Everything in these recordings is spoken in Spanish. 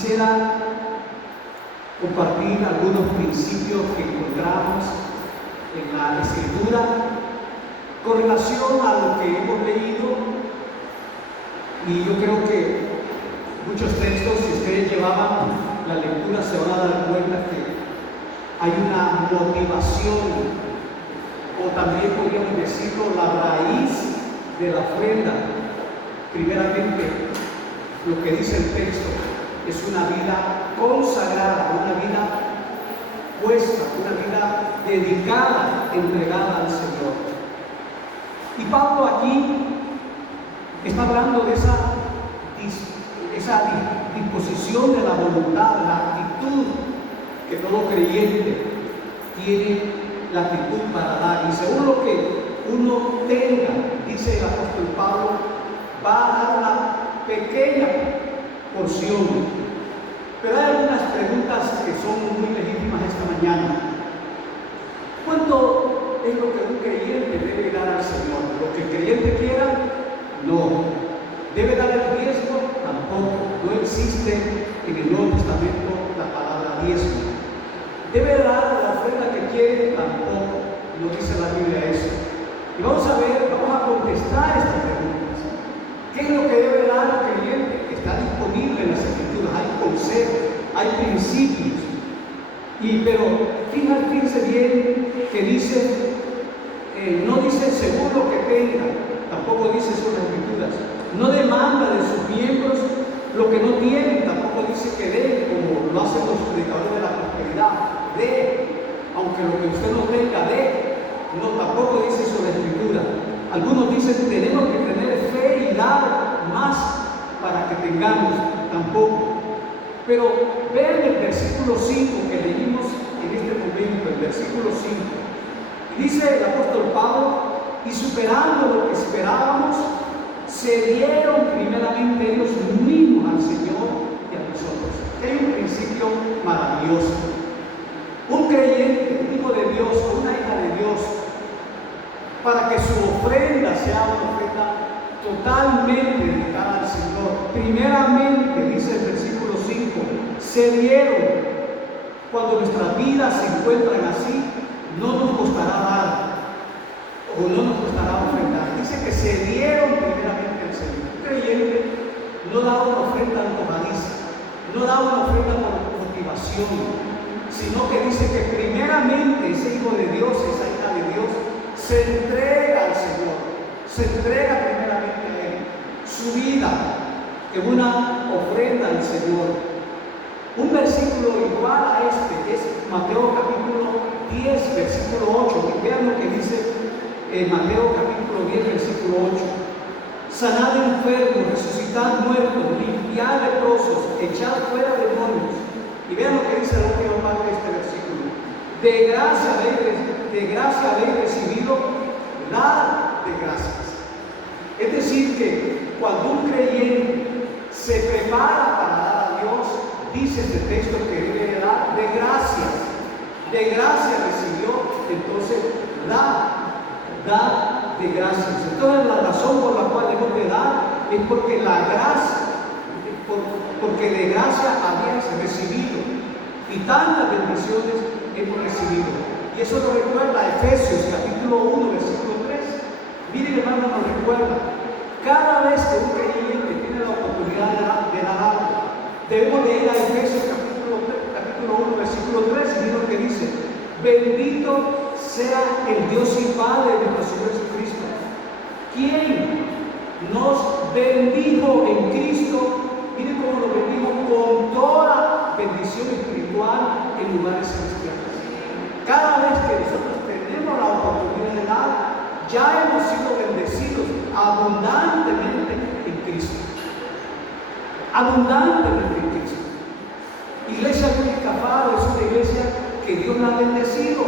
quisiera compartir algunos principios que encontramos en la Escritura con relación a lo que hemos leído. Y yo creo que muchos textos, si ustedes llevaban la lectura, se van a dar cuenta que hay una motivación, o también podríamos decirlo, la raíz de la ofrenda. Primeramente, lo que dice el texto es una vida consagrada, una vida puesta, una vida dedicada, entregada al Señor. Y Pablo aquí está hablando de esa disposición de la voluntad, la actitud que todo creyente tiene, la actitud para dar. Y según lo que uno tenga, dice el apóstol Pablo, va a dar una pequeña porción. Pero hay algunas preguntas que son muy legítimas esta mañana. ¿Cuánto es lo que un creyente debe dar al Señor? ¿Lo que el creyente quiera? No. ¿Debe dar el diezmo? Tampoco. No existe en el Nuevo Testamento la palabra diezmo. ¿Debe dar la ofrenda que quiere? Tampoco. No dice la Biblia eso. Y vamos a ver, vamos a contestar estas preguntas. ¿Qué es lo que debe dar el creyente? Está disponible en las Escrituras. Hay consejos, hay principios. Pero fíjense bien que dice, no dice según lo que tenga, tampoco dice sobre las Escrituras. No demanda de sus miembros lo que no tienen, tampoco dice que den, como lo hacen los predicadores de la prosperidad. Aunque lo que usted no tenga, no, tampoco dice sobre la Escritura. Algunos dicen tenemos que tener fe y dar más para que tengamos, tampoco. Pero vean el versículo 5 que leímos en este momento, el versículo 5. Y dice el apóstol Pablo, y superando lo que esperábamos, se dieron primeramente ellos mismos al Señor y a nosotros. Es un principio maravilloso. Un creyente, un hijo de Dios, una hija de Dios, para que su ofrenda sea una ofrenda totalmente dedicada al Señor. Primeramente, dice el versículo 5, se dieron. Cuando nuestras vidas se encuentran así, no nos costará dar, o no nos costará ofrendar. Dice que se dieron primeramente al Señor. Un creyente no da una ofrenda antojadiza, no da una ofrenda por motivación, sino que dice que primeramente ese hijo de Dios, esa hija de Dios, se entrega al Señor, se entrega primeramente a Él, su vida en una ofrenda al Señor. Un versículo igual a este es Mateo capítulo 10, versículo 8. Y vean lo que dice Mateo capítulo 10, versículo 8. Sanad enfermos, resucitad muertos, limpiad leprosos, echad fuera demonios. Y vean lo que dice la última parte de este versículo. De gracia habéis recibido, dad de gracias. Es decir, que cuando un creyente se prepara para dar a Dios, dice este texto que debe dar de gracias. De gracia recibió, entonces da de gracias. Entonces la razón por la cual debemos de dar es porque la gracia, porque de gracia habías recibido y tantas bendiciones hemos recibido. Y eso nos recuerda a Efesios capítulo 1, versículo 3. Miren, hermano, nos recuerda, cada vez que un creyente tiene la oportunidad de dar algo, debemos de ir a Efesios capítulo 1, versículo 3, y miren lo que dice: bendito sea el Dios y Padre de nuestro Señor Jesucristo, quien nos bendijo en Cristo. Miren cómo nos bendijo con toda bendición espiritual en lugares celestiales. Cada vez que nosotros tenemos la oportunidad de dar, ya hemos sido bendecidos abundantemente en Cristo. Abundantemente en Cristo. Iglesia Bíblica Faro es una iglesia que Dios la ha bendecido.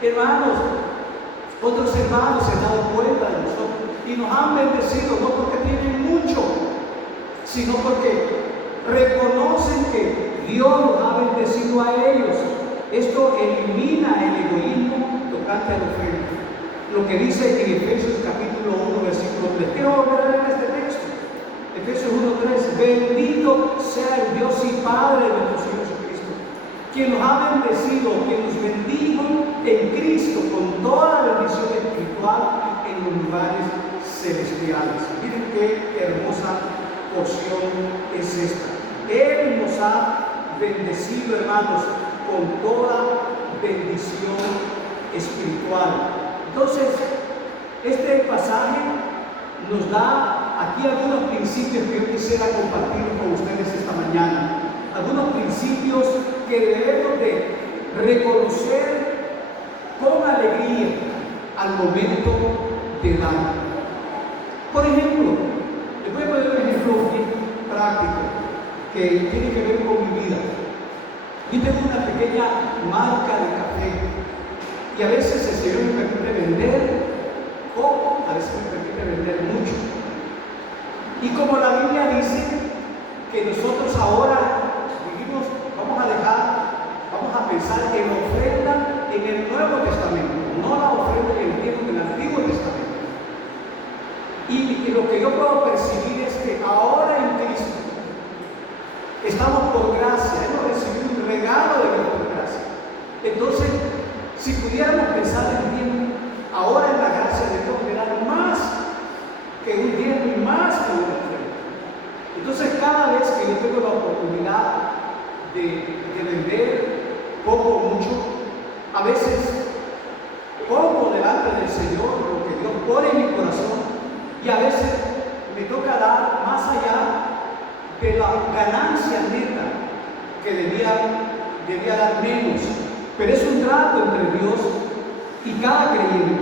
Hermanos, otros hermanos se han dado cuenta de nosotros y nos han bendecido, no porque tienen mucho, sino porque reconocen que Dios los ha bendecido a ellos. Esto elimina el egoísmo tocante a la ofrenda. Lo que dice en Efesios capítulo 1, versículo 3. Quiero volver a leer este texto. Efesios 1:3, bendito sea el Dios y Padre de nuestro Señor Jesucristo, quien nos ha bendecido, quien nos bendijo en Cristo con toda la bendición espiritual en los lugares celestiales. Miren qué hermosa porción es esta. Él nos ha bendecido, hermanos, con toda bendición espiritual. Entonces, este pasaje nos da aquí algunos principios que yo quisiera compartir con ustedes esta mañana. Algunos principios que debemos de reconocer con alegría al momento de dar. Por ejemplo, les voy a poner un ejemplo bien práctico que tiene que ver con mi vida. Yo tengo una pequeña marca de café y a veces el Señor me permite vender poco, a veces me permite vender mucho. Y como la Biblia dice que nosotros ahora vivimos, vamos a pensar en ofrenda en el Nuevo Testamento, no la ofrenda en el tiempo del Antiguo Testamento. Y lo que yo puedo percibir es que ahora en Cristo estamos por gracia, hemos recibido un regalo de Dios por gracia. Entonces, si pudiéramos pensar en tiempo, ahora en la gracia de Dios me dan más que un tiempo y más que una ofrenda. Entonces, cada vez que yo tengo la oportunidad de vender poco o mucho, a veces pongo delante del Señor lo que Dios pone en mi corazón y a veces me toca dar más allá de la ganancia neta que debía dar menos. Pero es un trato entre Dios y cada creyente.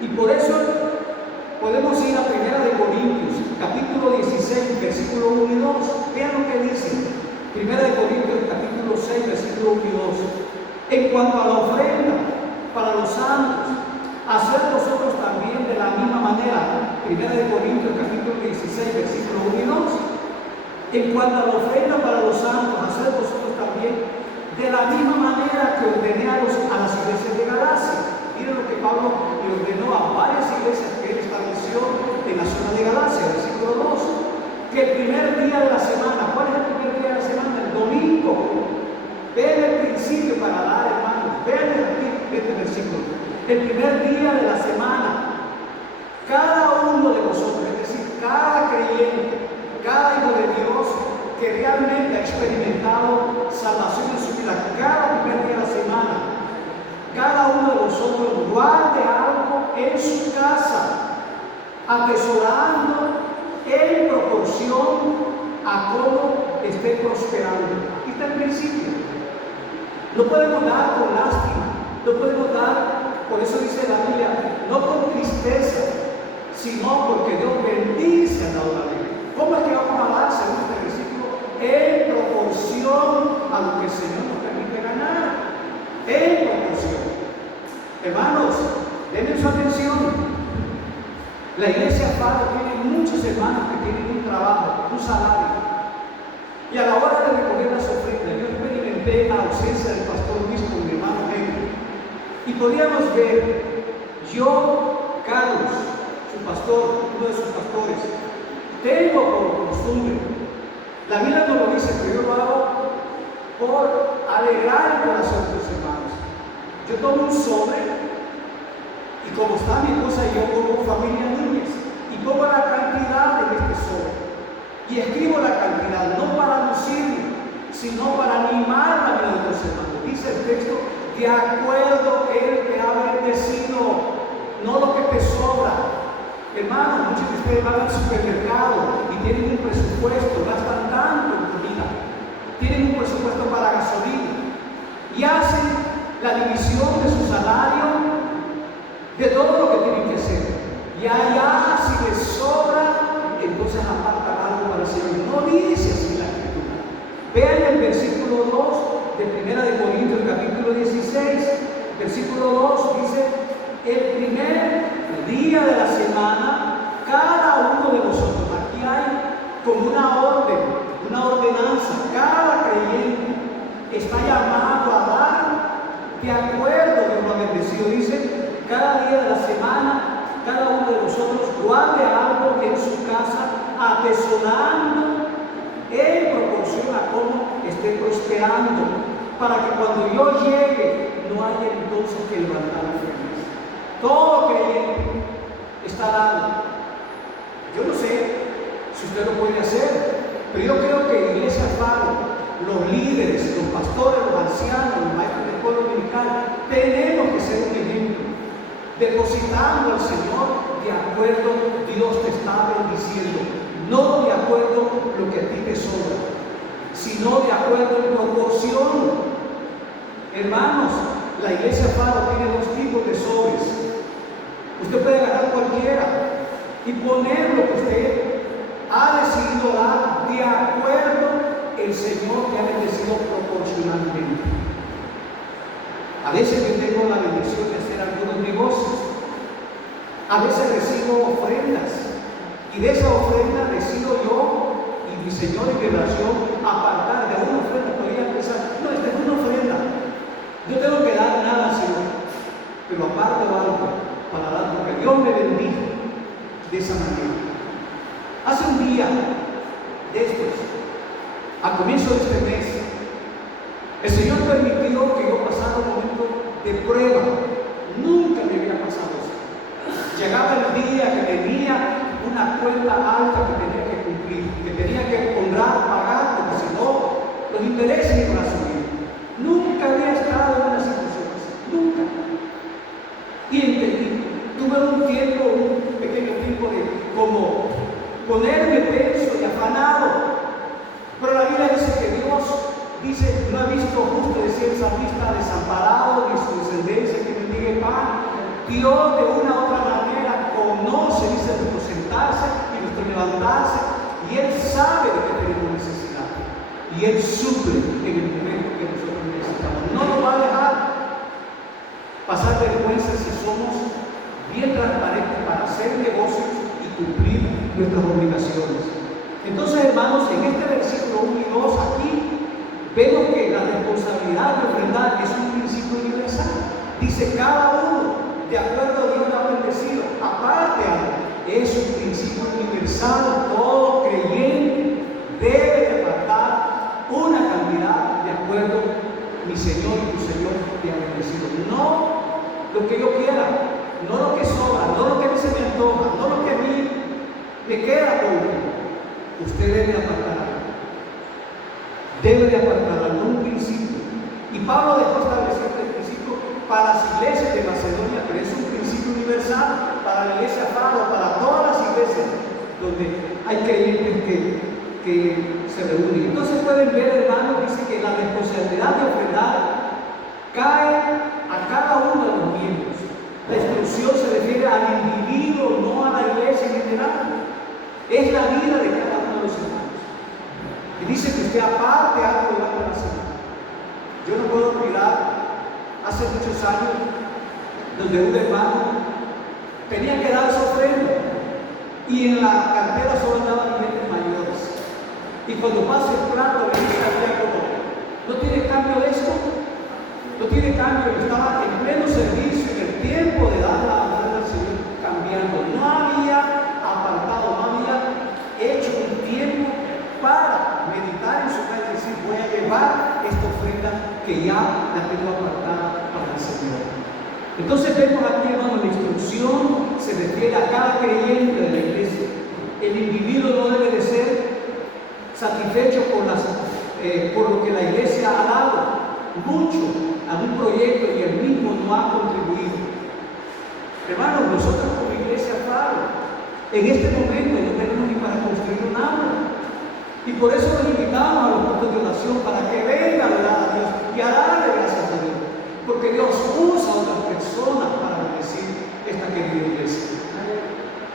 Y por eso podemos ir a 1 Corintios, capítulo 16, versículo 1 y 2. Vean lo que dice. 1 Corintios, capítulo 6, versículo 1 y 2. En cuanto a la ofrenda para los santos, hacer vosotros también de la misma manera. 1 Corintios, capítulo 16, versículo 1 y 2. En cuanto a la ofrenda para los santos, hacer vosotros también de la misma manera que ordené a las iglesias de Galacia. Miren lo que Pablo le ordenó a varias iglesias que él estableció en la zona de Galacia, versículo 2. Que el primer día de la semana, ¿cuál es el primer día de la semana? El domingo. Vean el principio para dar, hermanos. Vean aquí este versículo. El primer día de la semana, cada uno de vosotros, es decir, cada creyente, cada hijo de Dios que realmente ha experimentado salvación en su vida, cada primer día de la semana, cada uno de vosotros guarde algo en su casa, atesorando en proporción a cómo esté prosperando. Aquí está el principio. No podemos dar con lástima, no podemos dar, por eso dice la Biblia, no con tristeza, sino porque Dios bendice a la Biblia. ¿Cómo es que vamos a dar, según este versículo? En proporción a lo que el Señor nos permite ganar. En proporción. Hermanos, denme su atención. La iglesia Padre tiene muchos hermanos que tienen un trabajo, un salario. Y a la hora de recoger las ofrendas, yo experimenté la ausencia del pastor Luis con mi hermano Henry. Y podíamos ver, yo, Carlos, su pastor, uno de sus pastores, tengo por costumbre, la Biblia no lo dice, pero yo lo hago por alegrar el corazón de los hermanos. Yo tomo un sobre y como está mi esposa y yo como familia Núñez y pongo la cantidad en este sobre y escribo la cantidad, no para lucir, sino para animar la vida de los hermanos. Dice el texto, de acuerdo el que ha bendecido, no lo que te sobra. Hermanos, muchos de ustedes van al supermercado y tienen un presupuesto, gastan tanto en comida, tienen un presupuesto para gasolina y hacen la división de su salario de todo lo que tienen que hacer. Y allá, si les sobra, entonces apartan algo para el Señor. No dice así la Escritura. Vean el versículo 2 de 1 Corintios, capítulo 16, versículo 2 dice: el primer día de la semana, cada uno de vosotros, aquí hay como una orden, una ordenanza, cada creyente está llamado a dar de acuerdo con lo bendecido. Dice, cada día de la semana, cada uno de vosotros guarde algo en su casa, atesorando en proporción a cómo esté prosperando, para que cuando yo llegue no haya entonces que levantar la frente. Todo creyente está dado. Yo no sé si usted lo puede hacer, pero yo creo que Iglesia Faro, los líderes, los pastores, los ancianos, los maestros del pueblo dominical, tenemos que ser un ejemplo, depositando al Señor de acuerdo Dios te está bendiciendo, no de acuerdo lo que a ti te sobra, sino de acuerdo en proporción. Hermanos, la Iglesia Faro tiene dos tipos de sobres. Usted puede agarrar cualquiera y poner lo que usted ha decidido dar de acuerdo el Señor que ha bendecido proporcionalmente. A veces yo tengo la bendición de hacer algunos negocios. A veces recibo ofrendas. Y de esa ofrenda decido yo y mi Señor en mi oración apartar de una ofrenda. Podría pensar, no, esta es una ofrenda. No tengo que dar nada, Señor. Pero aparto algo para dar, porque Dios me bendijo de esa manera. Hace un día de estos, a comienzo de este mes, el Señor permitió que yo pasara un momento de prueba. Nunca me había pasado eso. Llegaba el día que tenía una cuenta alta que tenía que cumplir, que tenía que honrar, pagar, porque si no, los intereses iban a subir. Nunca había estado en una situación así, nunca. Y entendí, tuve un pequeño tiempo de como ponerme tenso y afanado. Pero la Biblia dice que Dios dice, no ha visto justo, decía el salmista, desamparado, ni su descendencia que mendigue pan. Dios de una u otra manera conoce, dice, nuestro sentarse y nuestro levantarse, y Él sabe de que tenemos necesidad. Y Él suple en el momento que nosotros necesitamos. No nos va a dejar pasar vergüenza si somos bien transparentes para hacer negocios y cumplir nuestras obligaciones. Entonces, hermanos, en este versículo 1 y 2 aquí vemos que la responsabilidad de ofrendar es un principio universal. Dice cada uno, de acuerdo a Dios lo ha bendecido. Aparte, es un principio universal. Todo creyente debe de apartar una cantidad de acuerdo mi Señor y tu Señor te ha bendecido. No lo que yo quiera, no lo que sobra, no lo que a mí se me antoja, no lo que a mí me queda poco. Usted debe apartar algo. Debe de apartar algún principio. Y Pablo dejó establecido el principio para las iglesias de Macedonia, pero es un principio universal para la iglesia Faro, para todas las iglesias donde hay creyentes que se reúnen. Entonces pueden ver, hermanos, dice que la responsabilidad de ofrendar cae a cada uno de los miembros. La instrucción se refiere al individuo, no a la iglesia en general. Es la vida de cada uno de los hermanos. Y dice que usted aparte algo durante la semana. Yo no puedo olvidar, hace muchos años, donde un hermano tenía que dar su ofrenda y en la cartera solo daban billetes mayores. Y cuando pasa el plato, le dice al diácono, ¿no tiene cambio de esto? No tiene cambio. Estaba en pleno servicio, en el tiempo de dar la ofrenda al Señor, cambiando. No había apartado, no había hecho un tiempo para meditar en su casa y decir, voy a llevar esta ofrenda que ya la tengo apartada para el Señor. Entonces vemos aquí, hermano, la instrucción se refiere a cada creyente de la iglesia. El individuo no debe de ser satisfecho por lo que la iglesia ha dado mucho a un proyecto y el mismo no ha contribuido. Hermanos, nosotros como iglesia Faro, en este momento no tenemos ni para construir un aula. Y por eso nos invitamos a los puntos de oración para que vengan a dar a Dios y a darle gracias a Dios. Porque Dios usa a otras personas para bendecir esta querida iglesia.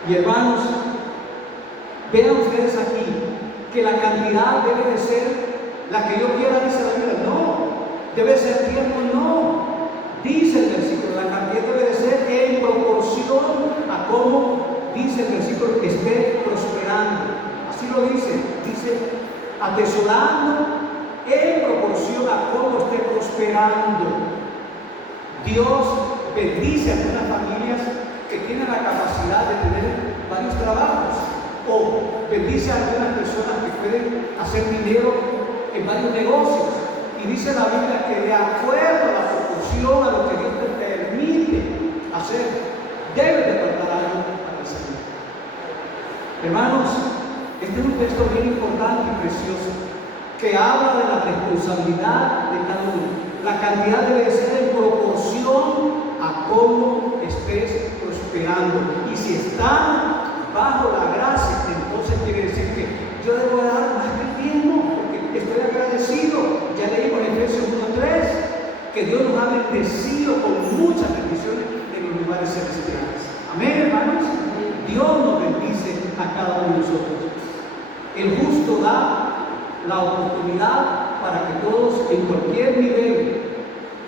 Y hermanos, vean ustedes aquí que la cantidad debe de ser la que yo quiera, dice la Biblia. No, debe ser tiempo, no. Dice el versículo, la cantidad debe de ser en proporción a cómo dice el versículo que esté prosperando. Así lo dice atesorando en proporción a cómo esté prosperando. Dios bendice a algunas familias que tienen la capacidad de tener varios trabajos. o bendice a algunas personas que pueden hacer dinero en varios negocios. Y dice la Biblia que de acuerdo a la proporción a lo que Dios te permite hacer, debes de guardar algo para el Señor. Hermanos, este es un texto bien importante y precioso que habla de la responsabilidad de cada uno. La cantidad debe ser en proporción a cómo estés prosperando. Y si están bajo la gracia, entonces quiere decir que yo debo dar más que el diezmo, porque estoy agradecido. Ya leímos en Efesios 1:3 que Dios nos ha bendecido con muchas bendiciones en los lugares celestiales. Amén, hermanos. Dios nos bendice a cada uno de nosotros. El justo da la oportunidad para que todos en cualquier nivel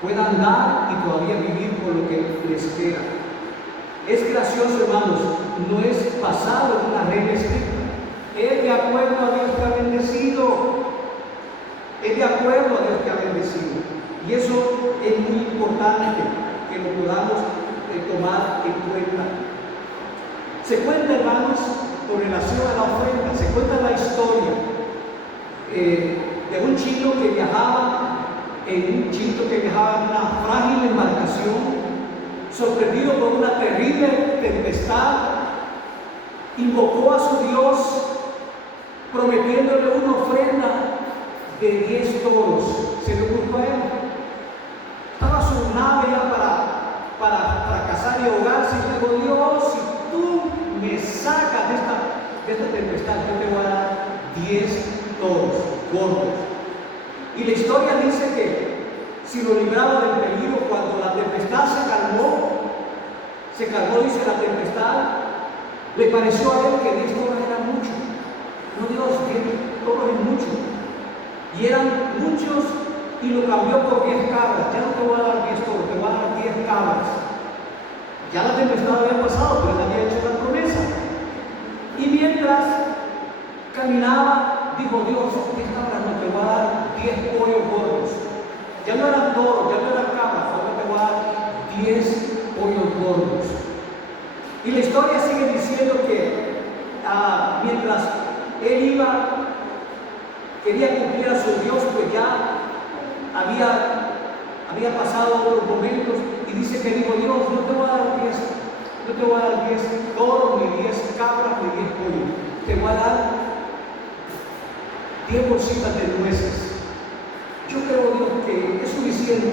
puedan dar y todavía vivir con lo que les queda. Es gracioso, hermanos, no es basado en una regla estricta. Es de acuerdo a Dios que ha bendecido. Es de acuerdo a Dios que ha bendecido. Y eso es muy importante que lo podamos tomar en cuenta. Se cuenta, hermanos, con relación a la ofrenda, se cuenta la historia de un chico que viajaba en una frágil embarcación, sorprendido por una terrible tempestad, invocó a su Dios prometiéndole una ofrenda de 10 toros. Se le ocurrió a él. Estaba su nave ya para cazar y ahogarse, y dijo: Dios, si tú me sacas de esta tempestad, yo te voy a dar 10 toros gordos. Y la historia dice que si lo libraba del peligro, cuando la tempestad se calmó, dice la tempestad, le pareció a él que 10 toros era mucho. No, Dios, 10 toros es mucho. Y eran muchos, y lo cambió por 10 cabras. Ya no te voy a dar 10 toros, te voy a dar 10 cabras. Ya la tempestad había pasado, pero él había hecho la promesa. Y mientras caminaba, dijo: Dios, 10 cabras no, te voy a dar 10 pollos gordos. Ya no eran toros, ya no eran cabras, ahora te voy a dar 10 pollos gordos. Y la historia sigue diciendo que mientras él quería cumplir a su Dios, pues ya había pasado otros momentos, y dice que dijo: Dios, no te voy a dar 10 toros, ni 10 cabras, ni 10 pollos, te voy a dar 10 bolsitas de nueces. Yo creo, Dios, que es suficiente.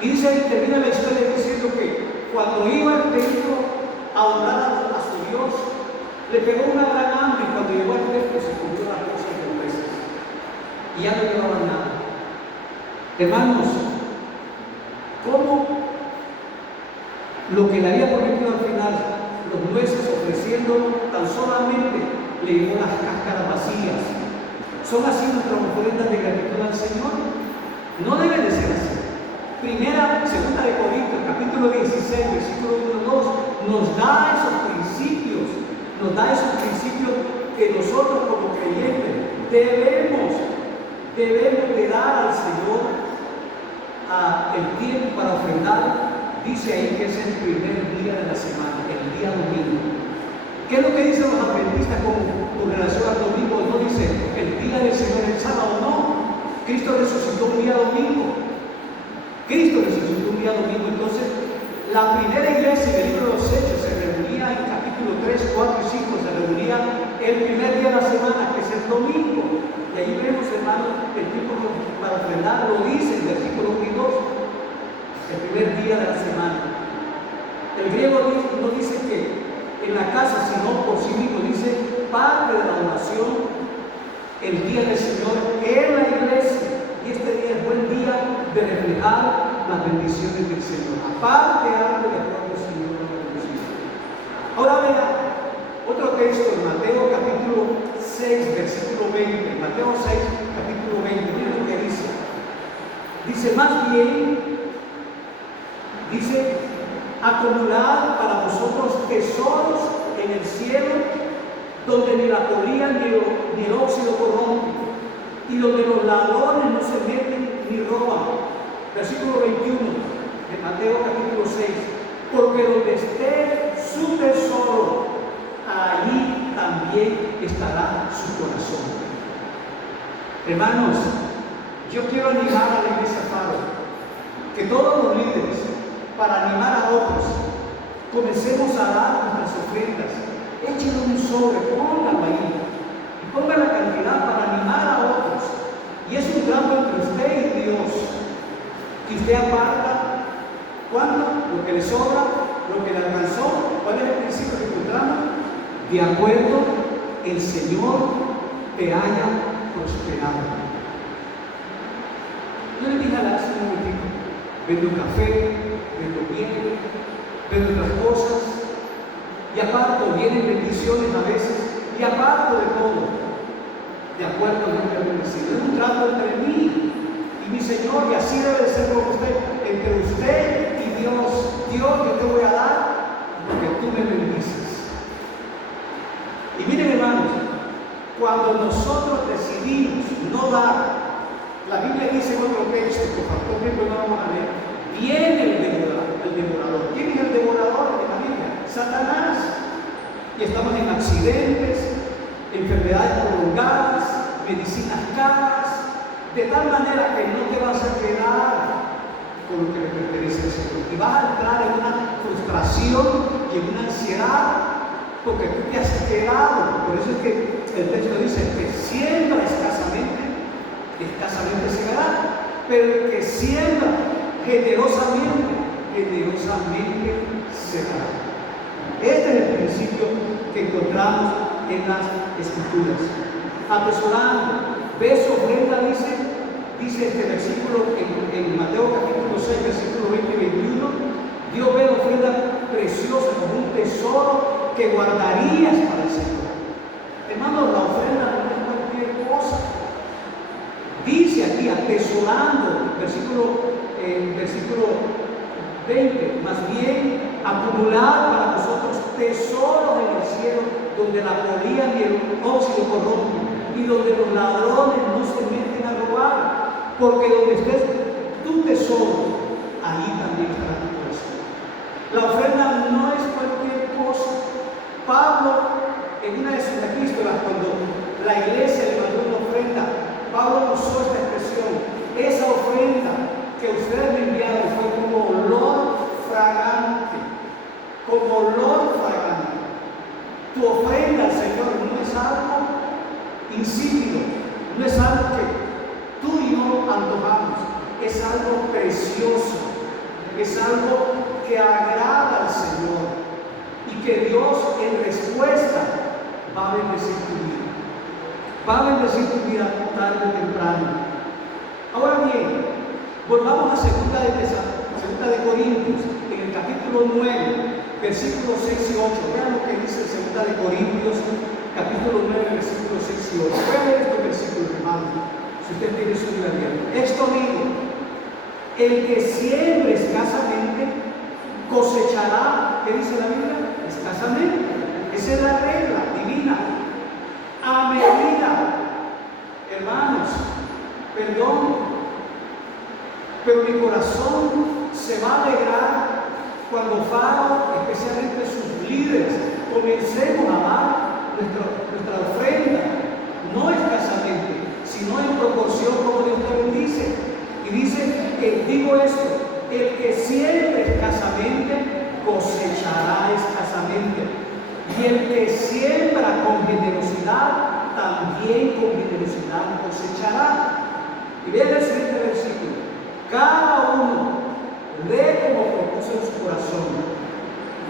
Y dice, termina la historia diciendo que cuando iba al templo a honrar a su Dios, le pegó una gran hambre, y cuando llegó al templo se comió las cosas de nueces y ya no llevaban nada. Hermanos, ¿cómo lo que le había prometido al final, los nueces, ofreciéndolo, tan solamente le llevó las cáscaras vacías? ¿Son así nuestras ofrendas de gratitud al Señor? No debe de ser así. Segunda de Corintios, capítulo 16, versículo 1 y 2, nos da esos principios que nosotros como creyentes debemos de dar al Señor el tiempo para ofrendar. Dice ahí que es el primer día de la semana, el día domingo. ¿Qué es lo que dicen los adventistas con relación al domingo? No dice el día del Señor, el sábado, no. Cristo resucitó un día domingo. Entonces, la primera iglesia del libro de los Hechos se reunía en capítulo 3, 4 y 5, se reunía el primer día de la semana, que es el domingo. Y ahí vemos, hermanos, el tiempo para ofrendar, lo dice en versículo 1 y 2, el primer día de la semana. El griego no dice que en la casa, sino por sí mismo, dice parte de la oración, el día del Señor en la iglesia. Y este día es buen día de reflejar las bendiciones del Señor. Aparte algo de acuerdo al Señor la bendición. Ahora vea otro texto en Mateo capítulo 6, versículo 20. Mateo 6, capítulo 20. Miren lo que dice. Dice, más bien, dice, acumulad para vosotros tesoros en el cielo, donde ni la polilla ni el óxido corrompen, y donde los ladrones no se meten ni roban. Versículo 21 de Mateo capítulo 6. Porque donde esté su tesoro, allí también estará su corazón. Hermanos, yo quiero animar a la iglesia Faro, que todos los líderes, para animar a otros, comencemos a dar nuestras ofrendas. Échenlo en un sobre, pónganlo ahí, y pongan la cantidad para animar a otros. Y es un trato entre usted y Dios, que usted aparta cuánto, lo que le sobra, lo que le alcanzó. ¿Cuál es el principio que encontramos? De acuerdo, el Señor te haya prosperado. Yo le dije a la hace un momentito, vendo café, vendo miel, vendo otras cosas, y aparte vienen bendiciones a veces, y aparte de todo, de acuerdo a lo que he bendecido. Es un trato entre mí y mi Señor, y así debe ser con usted, entre usted y Dios. Dios, yo te voy a dar porque tú me bendices. Y miren, hermanos, cuando nosotros decidimos no dar, la Biblia dice en otro texto, por favor, no vamos a leer, viene el devorador. ¿Quién es el devorador de la Biblia? Satanás. Y estamos en accidentes, enfermedades prolongadas, medicinas caras, de tal manera que no te vas a quedar con lo que le pertenece al Señor. Y vas a entrar en una frustración y en una ansiedad, porque tú te has quedado. Por eso es que el texto dice que siembra escasamente, escasamente segará, pero el que siembra generosamente, generosamente segará. Este es el principio que encontramos en las Escrituras. Atesorando, ve su ofrenda, dice este versículo en Mateo capítulo 6, versículo 20 y 21. Dios ve la ofrenda preciosa como un tesoro que guardarías para el Señor. Hermanos, la ofrenda no es cualquier cosa. Dice aquí, atesorando, versículo 20, más bien acumular para vosotros tesoros en el cielo, donde la polilla ni el óxido corrompen, y donde los ladrones no se meten a robar, porque donde estés tu tesoro, ahí también estará tu corazón. La ofrenda no es cualquier cosa. Pablo, en una de sus epístolas, cuando la iglesia le mandó una ofrenda, Pablo usó esta expresión: esa ofrenda que ustedes me enviaron fue como olor fragante, como olor fragante. Tu ofrenda al Señor no es algo insípido, no es algo que tú y yo antojamos, es algo precioso, es algo que agrada al Señor y que Dios en respuesta va a bendecir tu vida. Va a bendecir tu vida tarde o temprano. Ahora bien, volvamos a segunda de Corintios, en el capítulo 9, versículos 6 y 8. Vean lo que dice segunda de Corintios, capítulo 9, versículos 6 y 8. Vean estos versículos, hermano, si usted tiene su Biblia. Esto digo: el que siembre escasamente cosechará, ¿qué dice la Biblia? Escasamente. Esa es la regla divina. A medida, hermanos, perdón, pero mi corazón se va a alegrar cuando Faro, especialmente sus líderes, comencemos a dar nuestra ofrenda, no escasamente, sino en proporción como Dios te bendice. Y dice que, digo esto: el que siembre escasamente cosechará escasamente, y el que siembra con generosidad también con generosidad cosechará. Y vean el siguiente versículo: cada uno dé como propuso en su corazón,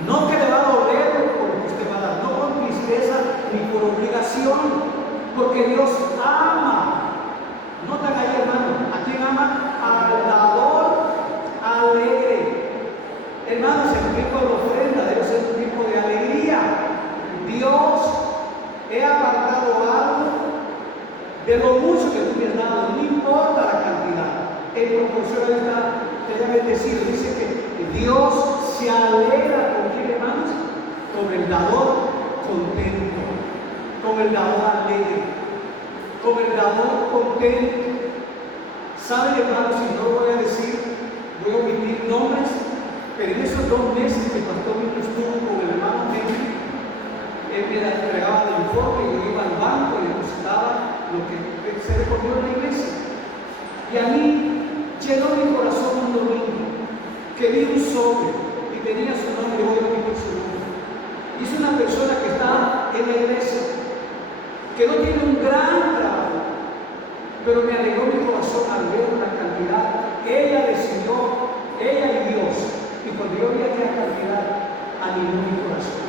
no que le va a doler por lo que usted va a dar, no con tristeza ni por obligación, porque Dios ama. Notan ahí, hermano, ¿a quién ama? Al dador alegre. Hermanos, el tiempo de la ofrenda debe ser un tiempo de alegría. Dios, he apartado algo de lo mucho que tú me has dado, no importa la cantidad, en proporción a esta te haya bendecido. Dice que Dios se alegra con quién, hermanos, con el dador contento, con el dador alegre, con el dador contento. ¿Saben, hermanos? Si no lo voy a decir, voy a omitir nombres, pero en esos 2 meses que el pastor Mino estuvo con el hermano Henry, él me entregaba el informe, yo iba al banco y depositaba lo que se recogió en la iglesia. Y a mí llenó mi corazón un domingo que vi un sobre y tenía su nombre, hoy no digo su nombre. Y es una persona que está en la iglesia, que no tiene un gran trabajo, pero me alegró mi corazón al ver una cantidad. Ella decidió, ella y Dios, y cuando yo vi aquella cantidad, animó mi corazón.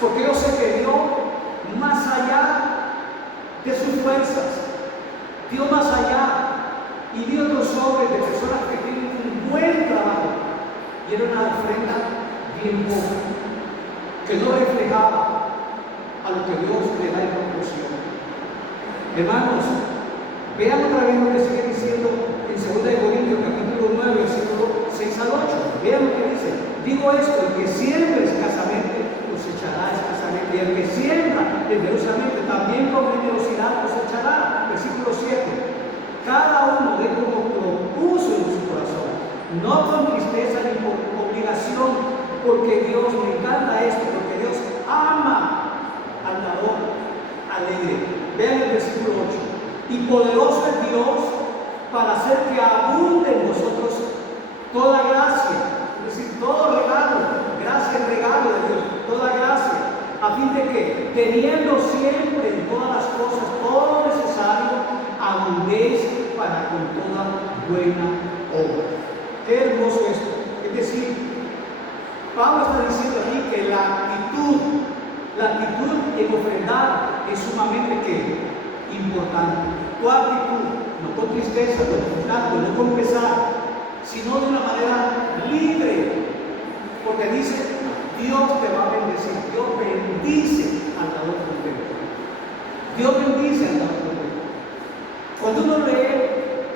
Porque yo sé que Dios, más allá de sus fuerzas, Dios más allá, y vi otros sobres de personas que tienen un buen trabajo, y era una ofrenda bien poca, que no reflejaba a lo que Dios le da en proporción. Hermanos, vean otra vez lo que sigue diciendo en 2 Corintios capítulo 9, versículo 6 al 8. Vean lo que dice. Digo esto, el que siembra escasamente cosechará escasamente, y el que siembra generosamente también con generosidad cosechará. Versículo 7. Cada uno de como propuso en su corazón, no con tristeza ni por obligación, porque Dios, me encanta esto, porque Dios ama al dador alegre. Vean el versículo 8. Y poderoso es Dios para hacer que abunde en vosotros toda gracia, es decir, todo regalo, gracia es regalo de Dios, toda gracia, a fin de que, teniendo siempre en todas las cosas todo lo necesario, abundéis para con toda buena obra. Qué hermoso esto. Es decir, Pablo está diciendo aquí que la actitud en ofrendar es sumamente importante. Tu actitud, no con tristeza, no con frustrante, no con pesar, sino de una manera libre, porque dice, Dios te va a bendecir. Dios bendice al dador contento. Dios bendice al dador contento. Cuando uno lee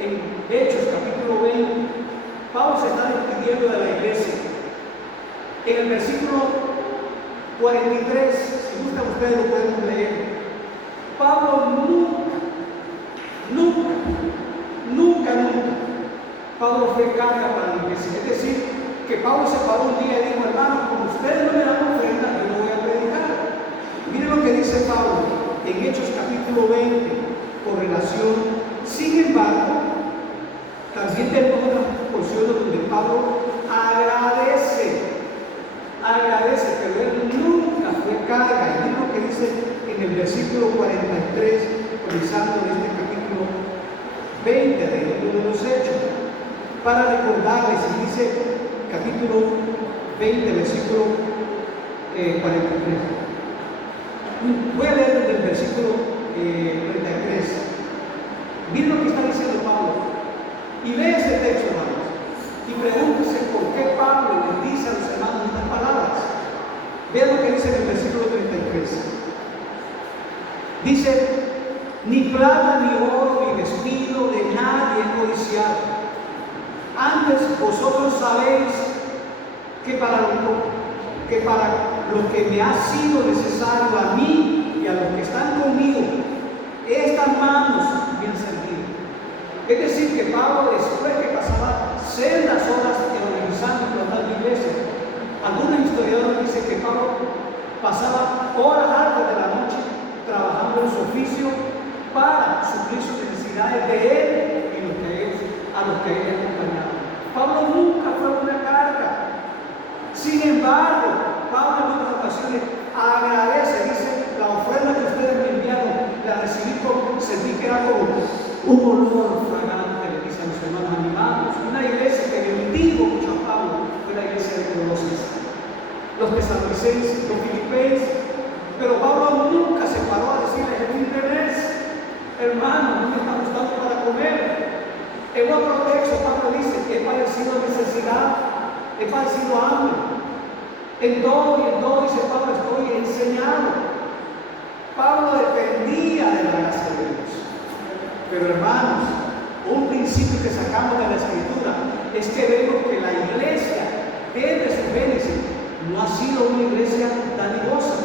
en Hechos capítulo 20, Pablo se está despidiendo de la iglesia. En el versículo 43, si gustan ustedes lo pueden leer. Pablo nunca, Pablo fue carga para la iglesia. Es decir, que Pablo se paró un día y dijo, hermano, como ustedes no me dan ofrenda, yo no voy a predicar. Miren lo que dice Pablo en Hechos capítulo 20, con relación. Sin embargo, también tenemos una porción donde Pablo agradece, pero él nunca fue carga. Y miren lo que dice en el versículo 43, comenzando en este capítulo 20 del libro de los Hechos, para recordarles, y dice capítulo 20, versículo 43. Voy a leer desde el versículo 33. Miren lo que está diciendo Pablo. Y lee ese texto, hermanos, y pregúntese por qué Pablo les dice a los hermanos estas palabras. Vean lo que dice en el versículo 33. Dice, ni plata, ni oro, ni vestido de nadie he codiciado. Antes vosotros sabéis que para lo que me ha sido necesario a mí y a los que están conmigo, estas manos me han servido. Es decir, que Pablo, después que pasaba sendas horas evangelizando y plantando iglesias, algunos historiadores dicen que Pablo pasaba horas altas de la noche trabajando en su oficio para suplir sus necesidades de él y a los que él acompañaba. Pablo nunca fue una carga. Sin embargo, Pablo en otras ocasiones agradece, dice, la ofrenda que ustedes me enviaron, la recibí sentí que era como un olor fragante, le dicen los hermanos animados. Una iglesia que bendigo mucho a Pablo fue la iglesia de Colosas, los tesalonicenses, los filipenses. Pero Pablo nunca se paró a decirles en internet, hermano, no me está gustando para comer. En otro texto Pablo dice que he padecido necesidad, he padecido hambre. En todo, dice Pablo, estoy enseñado. Pablo dependía de la gracia de Dios. Pero hermanos, un principio que sacamos de la Escritura es que vemos que la iglesia, desde su génesis, no ha sido una iglesia dadivosa.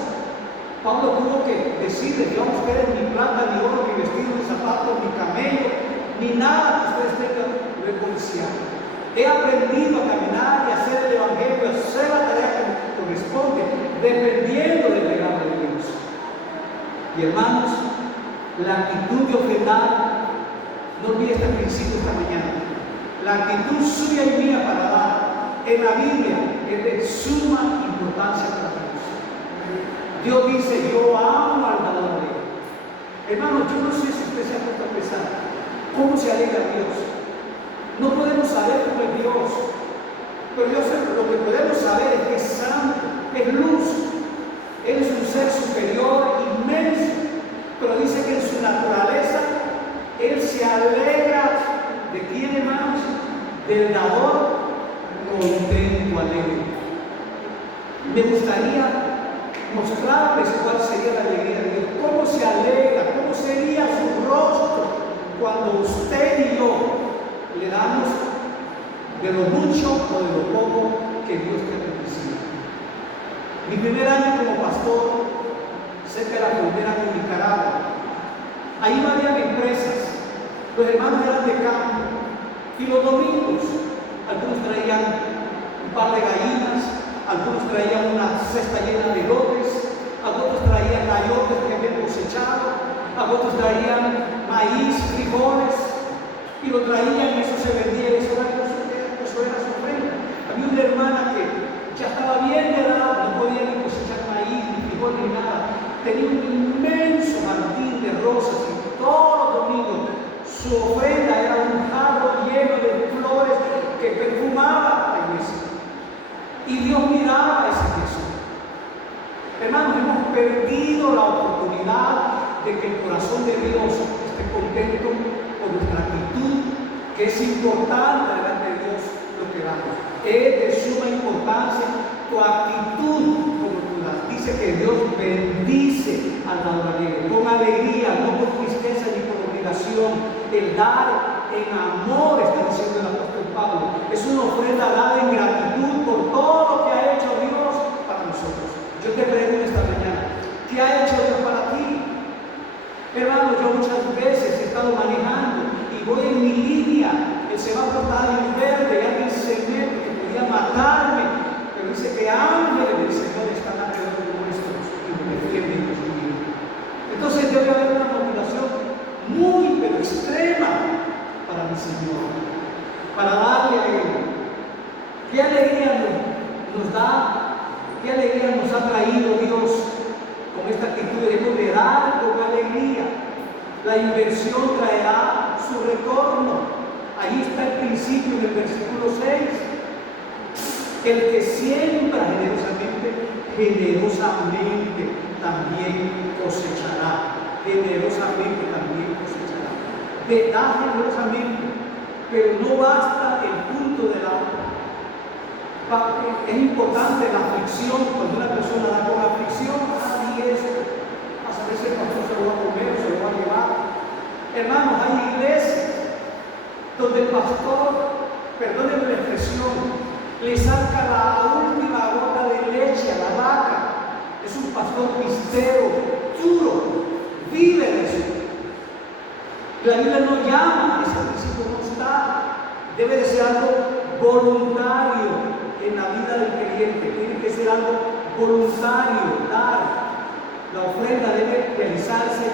Pablo tuvo que decirle, yo a ustedes ni plata, ni oro, ni vestido, ni zapatos, ni camello, ni nada que ustedes tengan, lo he codiciado. He aprendido a caminar y a hacer el evangelio, a hacer la tarea que me corresponde, dependiendo del regalo de Dios. Y hermanos, la actitud de ofrendar, no olvide este principio esta mañana. La actitud suya y mía para dar en la Biblia es de suma importancia para Dios. Dios dice: yo amo al dador. Hermanos, yo no sé si usted se ha puesto a pensar cómo se alegra Dios. No podemos saber cómo es Dios, pero lo que podemos saber es que es santo, es luz. Él es un ser superior, inmenso, pero dice que en su naturaleza Él se alegra. ¿De quién, hermanos? Del dador contento, alegre. Me gustaría mostrarles cuál sería la alegría de Dios, cómo se alegra, cómo sería su rostro cuando usted y yo le damos de lo mucho o de lo poco que Dios te bendiga. Mi primer año como pastor, cerca de la frontera con Nicaragua, ahí no había empresas, los hermanos eran de campo, y los domingos algunos traían un par de gallinas, algunos traían una cesta llena de elotes, algunos traían ayotes que habían cosechado, algunos traían maíz, frijoles, y lo traían, eso se vendía, eso era su ofrenda. Había una hermana que ya estaba bien de edad, no podía ni cosechar maíz, ni frijol, ni nada. Tenía un inmenso jardín de rosas y todos los domingos su ofrenda era un jarro lleno de flores que perfumaba la iglesia. Y Dios miraba ese Jesús. Hermanos, hemos perdido la oportunidad de que el corazón de Dios esté contento con nuestra actitud, que es importante delante de Dios lo que damos. Es de suma importancia tu actitud como tú das. Dice que Dios bendice al dador alegre, con alegría, no por tristeza ni por obligación. El dar en amor, está diciendo el apóstol Pablo, es una ofrenda dada en gratitud por todo lo que ha hecho Dios para nosotros. Yo te pregunto esta mañana, ¿qué ha hecho Dios para ti? Hermano, yo muchas veces he estado manejando y voy en mi línea, el semáforo está en verde, y alguien se mete que podía matarme, pero dice que ángeles del Señor están alrededor de nuestros y me defienden de su vida. Entonces debe haber una motivación muy pero extrema para mi Señor, para darle alegría. ¿Qué alegría nos da? ¿Qué alegría nos ha traído Dios con esta actitud de dar con alegría? La inversión traerá su retorno. Ahí está el principio del versículo 6. El que siembra generosamente, generosamente también cosechará. Generosamente también cosechará. Da generosamente, pero no basta el punto de la obra. Es importante la aflicción. Cuando una persona da con aflicción, y esto, a saber si el pastor se lo va a comer o se lo va a llevar. Hermanos, hay iglesias donde el pastor, perdónenme la expresión, le saca la última gota de leche a la vaca. Es un pastor pistero, duro, vive de eso. La Biblia no llama, ese principio no está. Debe de ser algo voluntario en la vida del creyente. Tiene que ser algo voluntario, dar. La ofrenda debe realizarse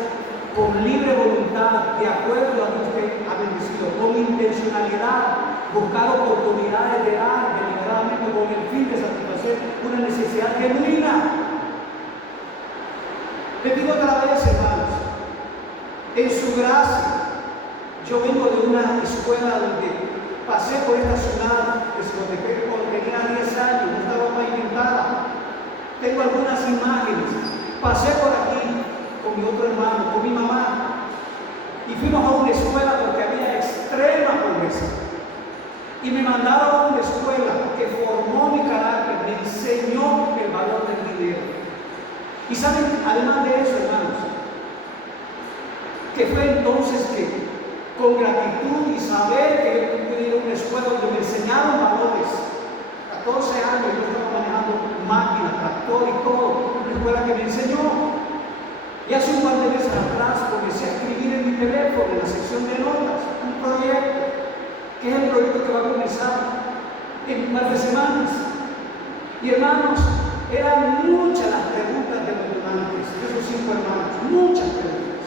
con libre voluntad, de acuerdo a lo que ha bendecido, con intencionalidad, buscar oportunidades de dar deliberadamente con el fin de satisfacer una necesidad genuina. Les digo otra vez, hermanos, en su gracia, yo vengo de una escuela donde pasé por esta ciudad de Zacatepec cuando tenía 10 años, no estaba pavimentada. Tengo algunas imágenes. Pasé por aquí con mi otro hermano, con mi mamá, y fuimos a una escuela porque había extrema pobreza. Y me mandaron a una escuela que formó mi carácter, me enseñó el valor del dinero. Y saben, además de eso, hermanos, que fue entonces que con gratitud y saber que yo pude ir a una escuela donde me enseñaron valores. 14 años yo estaba manejando máquinas, tractor y todo, una escuela que me enseñó. Y hace un par de meses atrás comencé a escribir en mi teléfono, en la sección de notas, un proyecto, que es el proyecto que va a comenzar en un par de semanas. Y hermanos, eran muchas las preguntas de los donantes. esos 5 hermanos, muchas preguntas.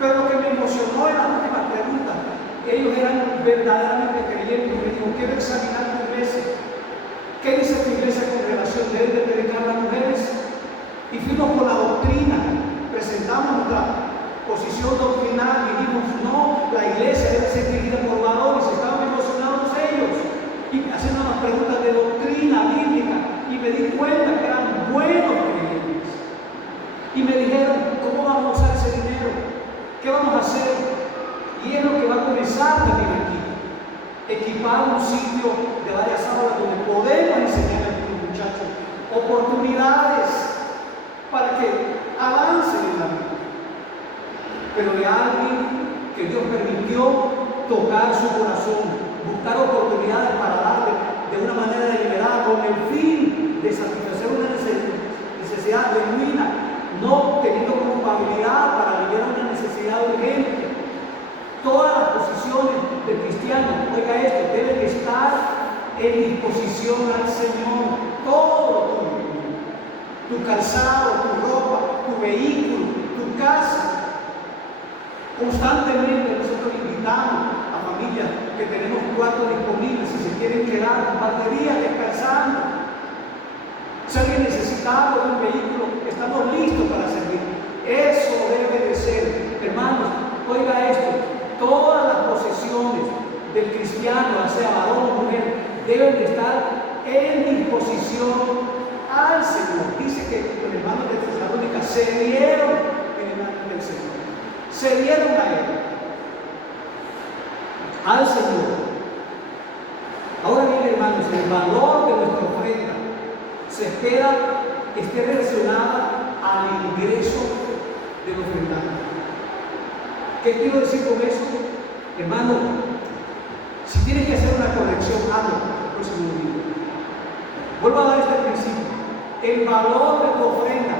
Pero lo que me emocionó en las últimas preguntas, ellos eran verdaderamente creyentes. Me dijo, quiero examinar tu iglesia. ¿Qué dice tu iglesia con relación de predicar a las mujeres? Y fuimos con la doctrina, presentamos nuestra posición doctrinal y dijimos, no, la iglesia debe ser dirigida por varones. Estaban emocionados ellos y haciendo unas preguntas de doctrina bíblica, y me di cuenta que eran buenos creyentes. Y me dijeron, ¿cómo vamos a usar ese dinero? ¿Qué vamos a hacer? Y es lo que va a comenzar también aquí. Equipar un sitio de varias aulas donde podemos enseñar a los muchachos oportunidades para que avancen en la vida. Pero de alguien que Dios permitió tocar su corazón, buscar oportunidades para darle de una manera deliberada con el fin de satisfacer una necesidad genuina, no teniendo culpabilidad para aliviar una necesidad urgente. Todas las posiciones del cristiano, oiga esto, deben estar en disposición al Señor. Todo tu calzado, tu ropa, tu vehículo, tu casa. Constantemente nosotros invitamos a familias que tenemos cuartos disponibles, si se quieren quedar un par de días descansando. Si alguien necesitado de un vehículo, estamos listos para servir. Eso debe de ser, hermanos, oiga esto, todas las posesiones del cristiano, sea varón o mujer, deben de estar en disposición al Señor. Dice que los hermanos de Tesalónica se dieron en manos del Señor, se dieron a Él, al Señor. Ahora bien, hermanos, el valor de nuestra ofrenda se espera que esté relacionada al ingreso del ofrendante. ¿Qué quiero decir con eso? Hermano, si tienes que hacer una corrección, hazlo el próximo día. Vuelvo a dar este principio. El valor de tu ofrenda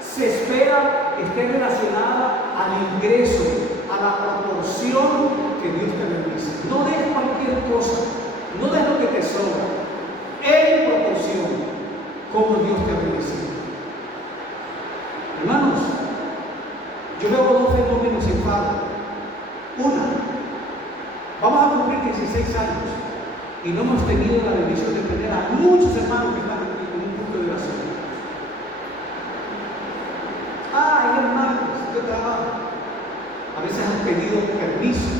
se espera que esté relacionada al ingreso, a la proporción que Dios te bendice. No des cualquier cosa, no des lo que te sobra, en proporción como Dios te ha bendecido. Hermanos, yo veo dos fenómenos en Pablo. Una, vamos a cumplir 16 años y no hemos tenido la bendición de tener a muchos hermanos que están aquí en un punto de oración. Hay hermanos, yo trabajo. A veces han pedido permiso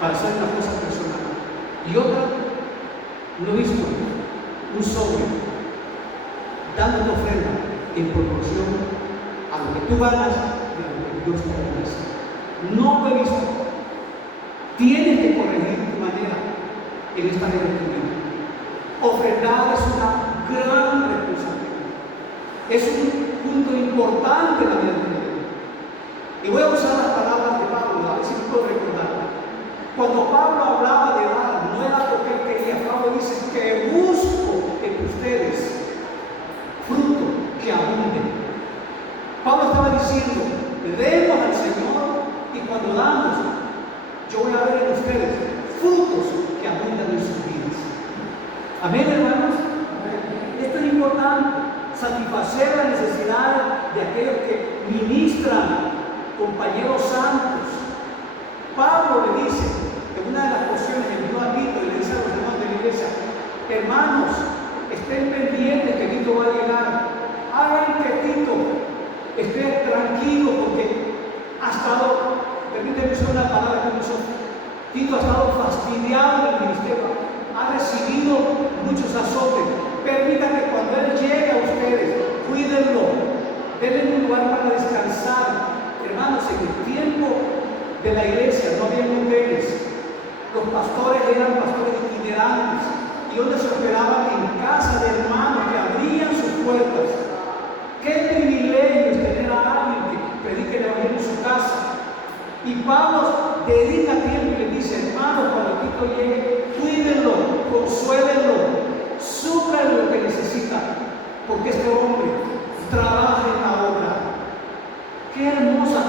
para hacer una cosa personal. Y otra, no he visto un sobre dando tu ofrenda en proporción a lo que tú ganas y a lo que Dios te bendice. No lo he visto. Tienes que corregir tu manera en esta área de tu vida. Ofrendar es una gran responsabilidad. Es un punto importante en la vida de tu vida. Y voy a usar las palabras de Pablo, a ver si me puedo recordar. Cuando Pablo hablaba de dar, no era lo que él quería. Pablo dice que busco en ustedes fruto que abunde. Pablo estaba diciendo, demos al Señor y cuando damos, yo voy a ver en ustedes frutos que abundan en sus vidas. Amén, hermanos. Esto es importante, satisfacer la necesidad de aquellos que ministran, compañeros santos. Pablo le dice, en una de las porciones envió a Tito y le dice a los hermanos de la iglesia, hermanos, estén pendientes que Tito va a llegar. Hagan que Tito esté tranquilo porque ha estado, permítanme usar una palabra que uso, Tito ha estado fastidiado en el ministerio, ha recibido muchos azotes. Permítanme cuando él llegue a ustedes, cuídenlo, denle un lugar para descansar. Hermanos, en el tiempo de la iglesia no había hoteles. Los pastores eran pastores itinerantes y donde se hospedaban en casa de hermanos que abrían sus puertas. Qué privilegio es tener a alguien que predique el evangelio en su casa. Y Pablo dedica tiempo y le dice, hermanos, cuando Tito llegue, cuídenlo, consuélenlo, suplan lo que necesita, porque este hombre trabaja en la obra. Qué hermosa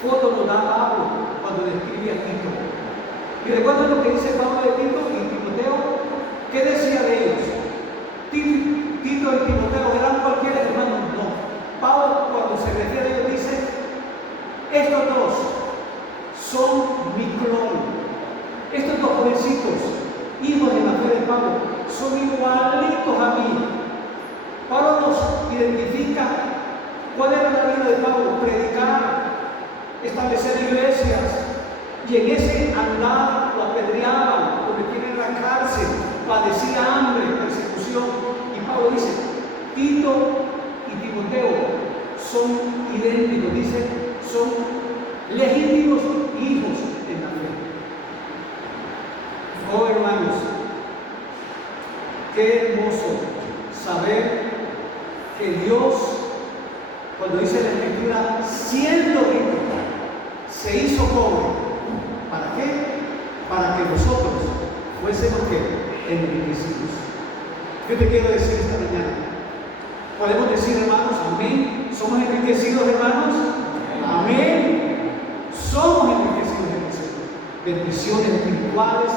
foto nos da Pablo cuando describe a Tito. Y recuerden lo que dice Pablo de Tito y Timoteo. ¿Qué decía de ellos? Tito y Timoteo eran cualquier hermano, Estos dos son mi clon. Estos dos jovencitos, hijos de la fe de Pablo, son igualitos a mí. Pablo nos identifica cuál era la vida de Pablo: predicar, establecer iglesias, y en ese andar lo apedreaban, lo metían en la cárcel, padecía hambre, persecución. Y Pablo dice: Tito y Timoteo son idénticos, dice, son legítimos hijos en la fe. Oh, hermanos, qué hermoso saber que Dios, cuando dice la Escritura, siendo rico, se hizo pobre. ¿Para qué? Para que nosotros fuésemos enriquecidos. Yo te quiero decir esta mañana, podemos decir, hermanos, amén. ¿Somos enriquecidos, hermanos? Amén. Somos enriquecidos en el Señor. Bendiciones espirituales.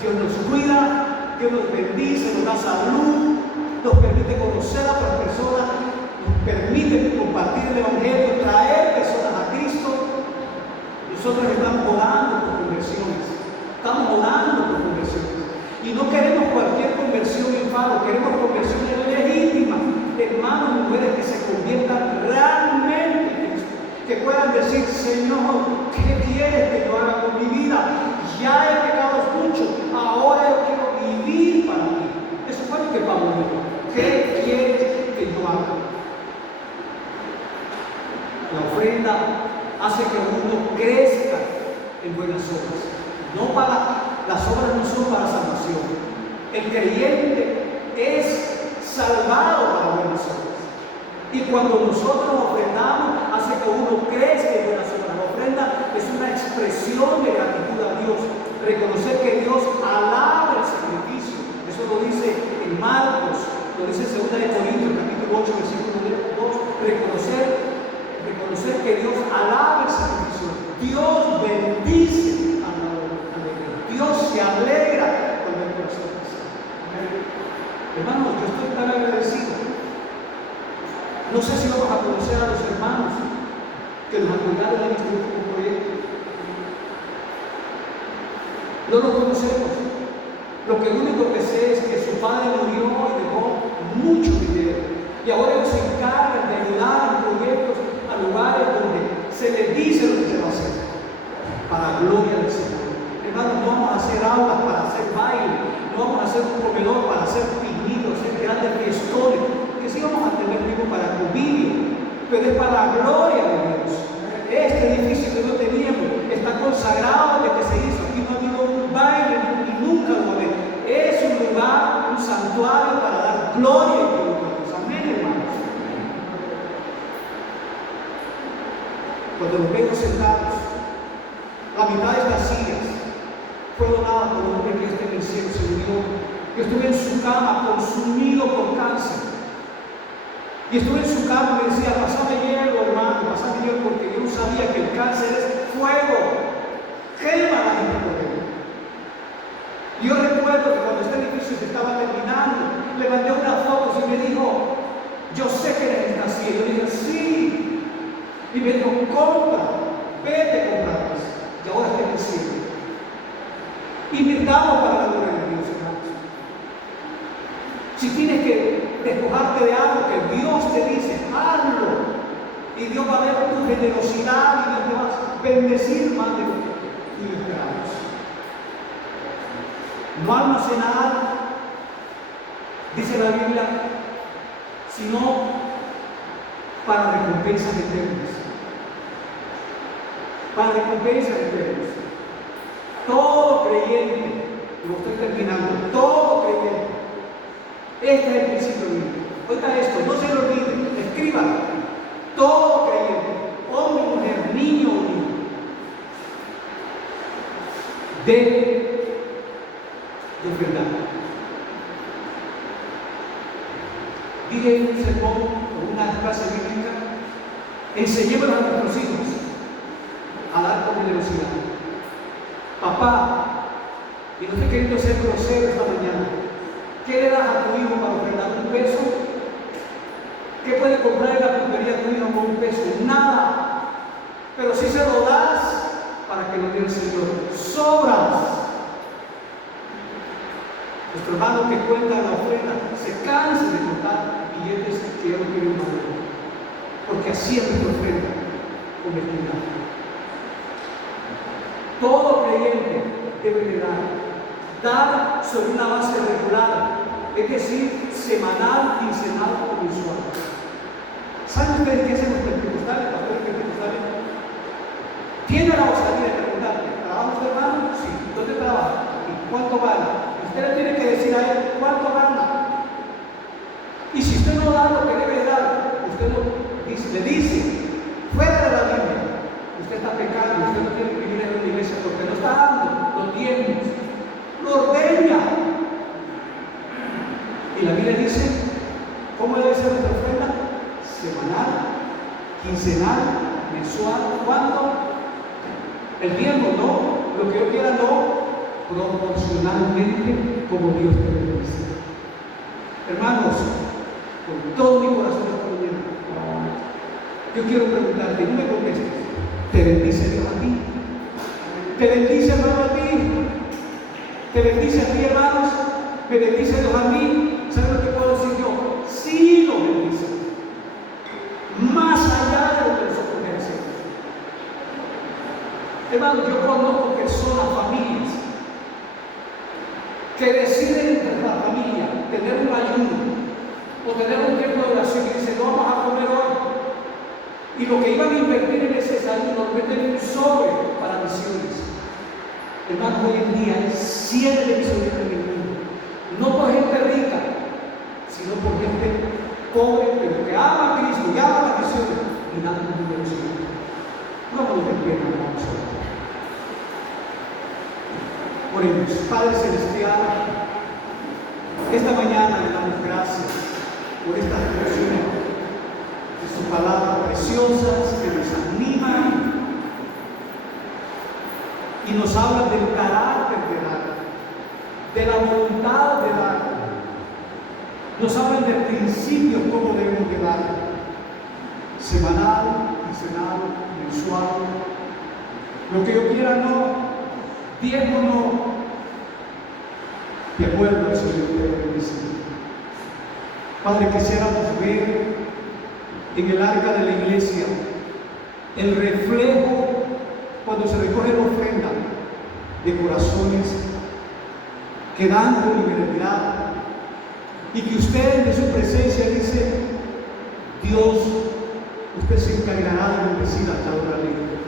Dios nos cuida, Dios nos bendice, nos da salud, nos permite conocer a otras personas, nos permite compartir el Evangelio, traer personas a Cristo. Nosotros estamos orando por conversiones, estamos orando por conversiones. Y no queremos cualquier conversión en faro, queremos conversiones legítimas, hermanos y mujeres que se conviertan realmente en Cristo, que puedan decir: Señor, ¿qué quieres que yo haga con mi vida? Ya he pecado mucho, ahora yo quiero vivir para ti. Eso fue lo que Pablo dijo: ¿qué quieres que yo haga? La ofrenda hace que uno crezca en buenas obras. Las obras no son para salvación. El creyente es salvado para buenas obras. Y cuando nosotros ofrendamos, hace que uno crezca en buenas obras. La ofrenda es una expresión de gratitud a Dios. Reconocer que Dios alaba el sacrificio. Eso lo dice en Marcos, lo dice en 2 Corintios, capítulo 8, versículo 2. Reconocer que Dios alaba el sacrificio. Dios bendice a la alegría. Dios se alegra cuando el corazón está. Hermanos, yo estoy tan agradecido. No sé si vamos a conocer a los hermanos que nos apoyaron en este último proyecto. No los conocemos. Lo único que sé es que su padre murió y dejó mucho dinero. Y ahora ellos se encargan de ayudar en proyectos a lugares donde se les dice lo que se va a hacer, para la gloria del Señor. Hermanos, no vamos a hacer aulas para hacer baile, no vamos a hacer un comedor para hacer pinitos, hacer grandes fiestones, que sí vamos a tener tiempo para convivio, pero es para la gloria de Dios. Este edificio que no teníamos está consagrado desde que se hizo. Aquí no ha habido un baile y nunca lo va a haber. Es un lugar, un santuario para dar gloria y culto a Dios. Amén, hermanos. Cuando los veo sentados, la mitad de estas sillas fue donada por un hombre que está en el cielo, se murió. Yo estuve en su cama consumido por cáncer. Y estuve en su cama y me decía: pasame hielo, hermano, pasame hielo, porque yo no sabía que el cáncer es fuego. Quema a la gente por dentro. Y yo recuerdo que cuando este edificio se estaba terminando, le mandé unas fotos y me dijo: yo sé que necesitas cielo. Yo le dije: sí. Y me dijo: compra, vete a comprarlas. Y ahora está en el cielo. Invirtamos para la gloria de Dios, hermanos. Si tienes que despojarte de algo que Dios te dice, hazlo. Y Dios va a ver tu generosidad y Dios te va a bendecir más de lo que tú esperamos. No almacenar, dice la Biblia, sino para recompensas eternas. Para recompensas eternas. Todo creyente, lo estoy terminando, todo creyente. Este es el principio bíblico. Oiga esto, no se lo olviden, escríbalo. Todo creyente, hombre, mujer, niño o niña, debe de ofrendar. Dije en un sermón o una clase bíblica: enseñémosle a nuestros hijos a dar con generosidad. Papá, y no estoy queriendo ser grosero esta mañana, ¿qué le das a tu hijo para ofrendar? ¿1 peso? ¿Qué puede comprar en la pulpería tu hijo con 1 peso? Nada. pero sí se lo das para que lo dé el Señor. Sobras. Nuestro hermano que cuenta la ofrenda se cansa de contar billetes que ya no quieren más, porque así es nuestra ofrenda convertida. Todo creyente debe de dar sobre una base regular, es decir, semanal, quincenal o mensual. ¿Saben ustedes qué hacen los pentecostales, pastores pentecostales? Tiene la osadía de preguntarle: ¿trabaja usted, hermano? Sí. ¿Dónde trabaja? ¿Y cuánto gana? Usted le tiene que decir a él cuánto gana. Y si usted no da lo que debe dar, usted le dice, fuera de la Biblia, usted está pecando, usted no tiene privilegio en la iglesia porque no está dando los diezmos, lo ordena. Y la Biblia dice, ¿cómo debe ser nuestra ofrenda? Semanal, quincenal, mensual. ¿Cuánto? El diezmo no, lo que yo quiera no, proporcionalmente como Dios te lo dice. Hermanos, con todo mi corazón esta mañana, yo quiero preguntarte, no me contestes, ¿te bendice Dios a ti? ¿Te bendice, hermano, a ti? ¿Te bendice a ti, hermanos? ¿Me bendice Dios a mí? ¿Sabes lo que puedo decir yo? Sí, lo bendice. Más allá de lo que nosotros merecemos. Hermano, yo conozco personas, familias, que deciden entre la familia tener un ayuno o tener un tiempo de oración y dicen: no vamos a comer hoy. Y lo que iban a invertir en ese ayuno lo meten en un sobre para misiones. Hermano, hoy en día hay cientos de misioneros en el mundo, no por gente rica, sino por gente pobre, pero que ama a Cristo y ama la misión y nada más de Dios. No nos despierta, hermanos. Oremos. Padre Celestial, esta mañana le damos gracias por estas porciones de sus palabras preciosas que nos animan y nos hablan del carácter de dar, de la voluntad de dar, nos hablan de principios cómo debemos de dar, semanal, quincenal, mensual, lo que yo quiera no, diezmo no, de acuerdo al Señor que dice. Padre, quisiéramos ver en el arca de la iglesia el reflejo cuando se recoge la ofrenda de corazones que dan con libertad y que usted de su presencia dice: Dios, usted se encargará de bendecir a cada hora libre.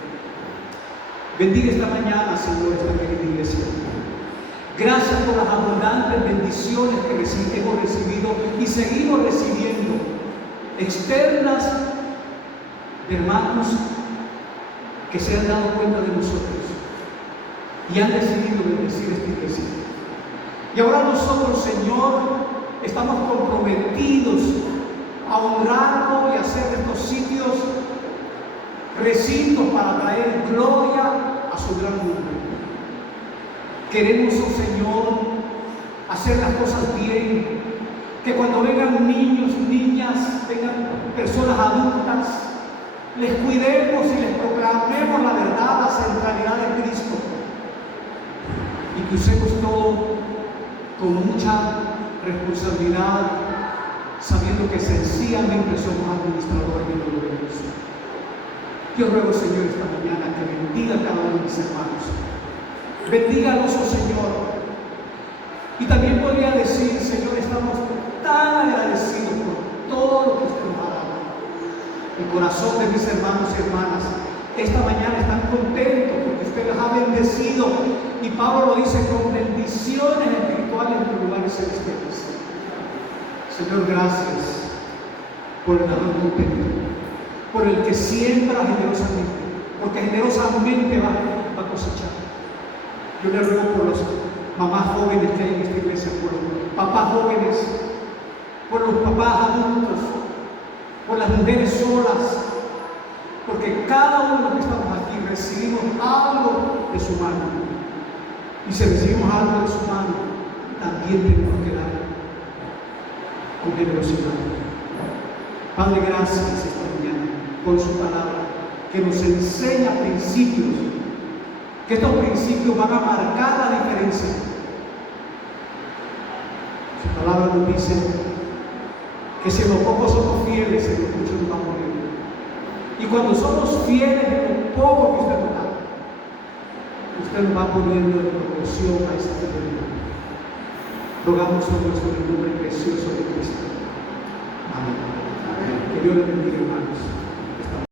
Bendiga esta mañana, Señor, esta querida iglesia. Gracias por las abundantes bendiciones que hemos recibido y seguimos recibiendo, externas de hermanos que se han dado cuenta de nosotros y han decidido bendecir esta iglesia. Y ahora nosotros, Señor, estamos comprometidos a honrarlo y hacer de estos sitios recintos para traer gloria a su gran nombre. Queremos, oh Señor, hacer las cosas bien, que cuando vengan niños, niñas, vengan personas adultas, les cuidemos y les proclamemos la verdad, la centralidad de Cristo, y que usemos todo con mucha responsabilidad, sabiendo que sencillamente somos administradores y no lo vemos. Yo ruego, Señor, esta mañana que bendiga a cada uno de mis hermanos. Bendíganos, oh Señor. Y también podría decir: Señor, estamos tan agradecidos por todo lo que usted nos ha dado. El corazón de mis hermanos y hermanas esta mañana están contentos porque usted los ha bendecido. Y Pablo lo dice: con bendiciones espirituales en los lugares celestiales. Señor, gracias por el dador contento, por el que siembra generosamente, porque generosamente va a cosechar. Yo le ruego por los mamás jóvenes que hay en esta iglesia, por los papás jóvenes, por los papás adultos, por las mujeres solas, porque cada uno de los que estamos aquí recibimos algo de su mano. Y si recibimos algo de su mano, también tenemos que dar con generosidad. Padre, gracias esta mañana por su palabra. que nos enseña principios, que estos principios van a marcar la diferencia. Su palabra nos dice que si en lo poco somos fieles, en lo mucho nos vamos bien. Y cuando somos fieles en lo poco que usted nos va poniendo en proporción a esa fidelidad. Rogamos a Dios por el nombre precioso de Cristo. Amén. Que Dios le bendiga, hermanos.